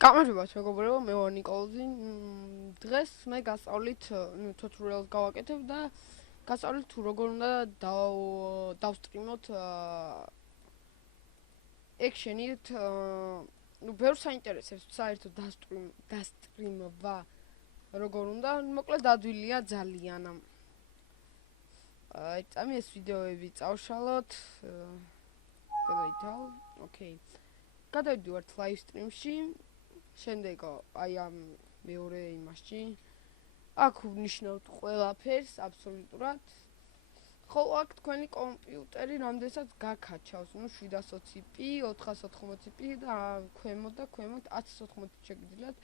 გამარჯობა მეგობრებო, მე ვარ ნიკოლოზი. დღეს მე გასწავლით, tutorial-ს გავაკეთებ და გასწავლით თუ როგორ უნდა დავსტრიმოთ action-ით, ბევრს საინტერესებს საერთოდ დასტრიმვა როგორ უნდა, მოკლედ ადვილია ძალიან. წამი ეს ვიდეოები წავშალოთ. გადაითავ. ოკეი. გადავიდივართ live stream-ში. შემდეგ აი ამ მეორე იმასში აქ ვნიშნავთ ყველაფერს აბსოლუტურად. ხოლო აქ თქვენი კომპიუტერი რამდენსაც გაკაჩავს, 720p, 480p და ქვემოთ 1080 შეგიძლიათ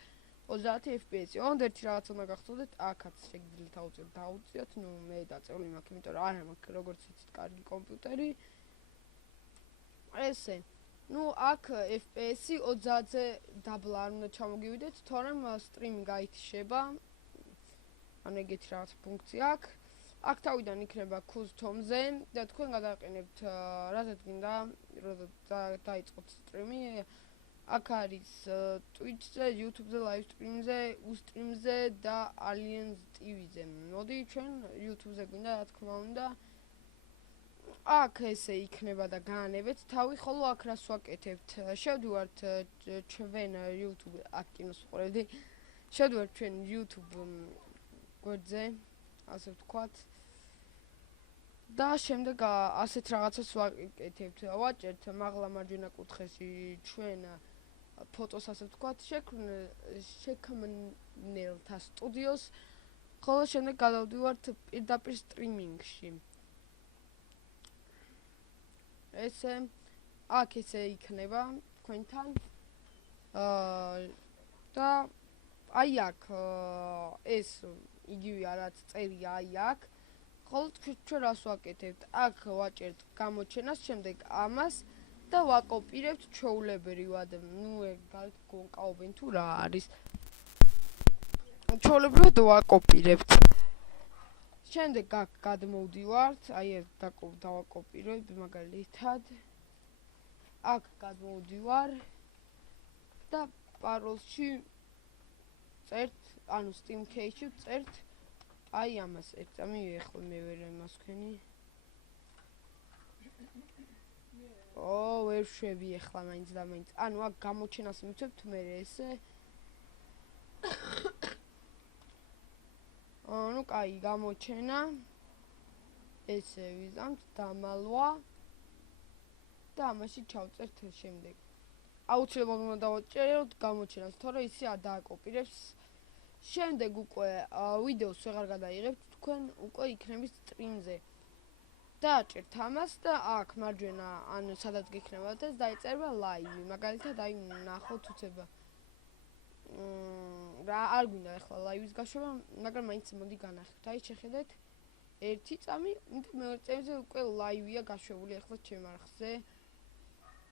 30 fps. ერთ რაღაც უნდა გახსოვდეთ, აქაც შეგიძლიათ დაუწიოთ, მე დაწეული მაქვს, იმიტომ რომ არ მაქვს როგორც იცით კარგი კომპიუტერი. ესე აქ FPS-ი 30-ზე დაბლა არ უნდა ჩამოგივიდეთ, თორემ სტრიმი გაითიშება. ანუ ეგეთი რაღაც ფუნქცია აქვს. აქ თავიდან იქნება custom-ზე და თქვენ გადააყენებთ რაზეც გინდა, როცა დაიწყოთ სტრიმი. აქ არის Twitch-ზე, YouTube-ზე, live stream-ზე, Ustream-ზე და Aliens TV-ზე. მოდი ჩვენ YouTube-ზე გვინდა, რა თქმა უნდა. აქ ესე იქნება და გაანებეთ თავი, ხოლო აქ რას ვაკეთებთ? შევდივართ ჩვენ YouTube, აქ კინოს ვყურებდი. შევდივართ ჩვენ YouTube გვერდზე, ასე ვთქვათ. და შემდეგ ასეთ რაღაცას ვაკეთებთ. ვაჭერთ მაღლა მარჯვენა კუთხეში ჩვენ ფოტოს, ასე ვთქვათ, შექმნელთა სტუდიოს, ხოლო შემდეგ გადავდივართ პირდაპირ სტრიმინგში. ესე აქ ესე იქნება თქვენთან და აი აქ ეს იგივე რაც წერია აი აქ, ხოლო ჩვენ რას ვაკეთებთ? აქ ვაჭერთ გამოჩენას, შემდეგ ამას და ვაკოპირებთ ჩვეულებრივად. ეგ გონკაობენ თუ რა არის. ჩვეულებრივად ვაკოპირებთ. შემდეგ აქ გადმოვდივართ, აი ეს დავაკოპირებ მაგალითად. აქ გადმოვდივარ და პაროლში წერთ, ანუ Steam Key-ში წერთ აი ამას. წამი ეხლა მე ვერ იმასქენი. ვერ შვები ეხლა მაინც და მაინც. ანუ აქ გამოჩენას მივცემთ მე ესე. კაი, გამოჩენა. ესე ვიზამთ დამალვა და ამაში ჩავწერთ შემდეგ. აუცილებლად უნდა დავაჭეროთ გამოჩენას, თორე ისე არ დააკოპირებს. შემდეგ უკვე ვიდეოს ვეღარ გადაიღებთ, თქვენ უკვე იქნებით სტრიმზე. დააჭერთ ამას და აქ მარჯვენა, ან სადაც გიქნებათ ეს დაიწერება live. მაგალითად აი ნახოთ უცება. რა არ გვინდა ახლა live-ის გაშვება, მაგრამ მაინც მოდი განახეთ. აი შეხედეთ. ერთი წამი, მეორე წამზე უკვე live-ია გაშვებული ახლა ჩემ არხზე.